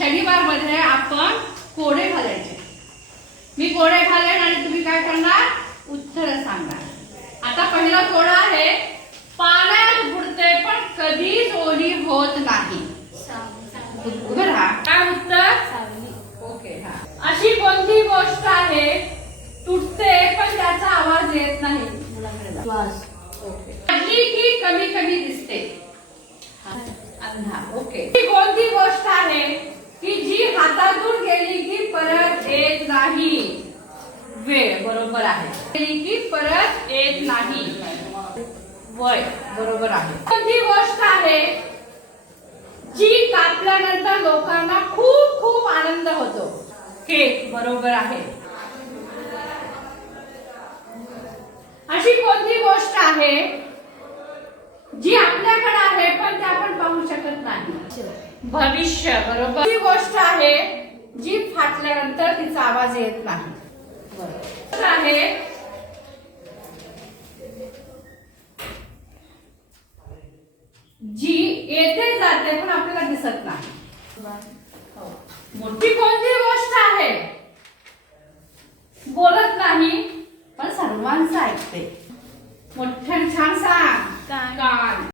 शनिवार मध्ये आपण कोडे घालायचे. मी कोडे घालेन आणि तुम्ही काय करणार, उत्तर सांगणार. आता पहिला कोडा आहे, पाण्यात बुडते पण कधीच ओली होत नाही. उभं राहा. काय उत्तर? ओके. हा. अशी कोणती गोष्ट आहे तुटते पण त्याचा आवाज येत नाही? ओके. पडली की कमी कमी दिसते? अंधार. ओके. ही कोणती गोष्ट आहे की जी हातातून गेली की परत येत नाही? वेळ. बरोबर आहे. गेली की परत येत नाही. वय. बरोबर आहे. कोणती गोष्ट आहे जी कापल्यानंतर लोकांना खूप खूप आनंद होतो? केक. बरोबर आहे. अशी कोणती गोष्ट आहे जी आपल्याकडे आहे पण ते आपण पाहू शकत नाही? भविष्य. बरोबर. ही गोष्ट आहे जी फाटल्यानंतर तिचा आवाज येत नाही? बरोबर आहे. जी येते जाते पण आपल्याला दिसत नाही? मोठी कोणती गोष्ट आहे बोलत नाही पण सर्वांचं ऐकते? मोठ्याने छान सांग. कान.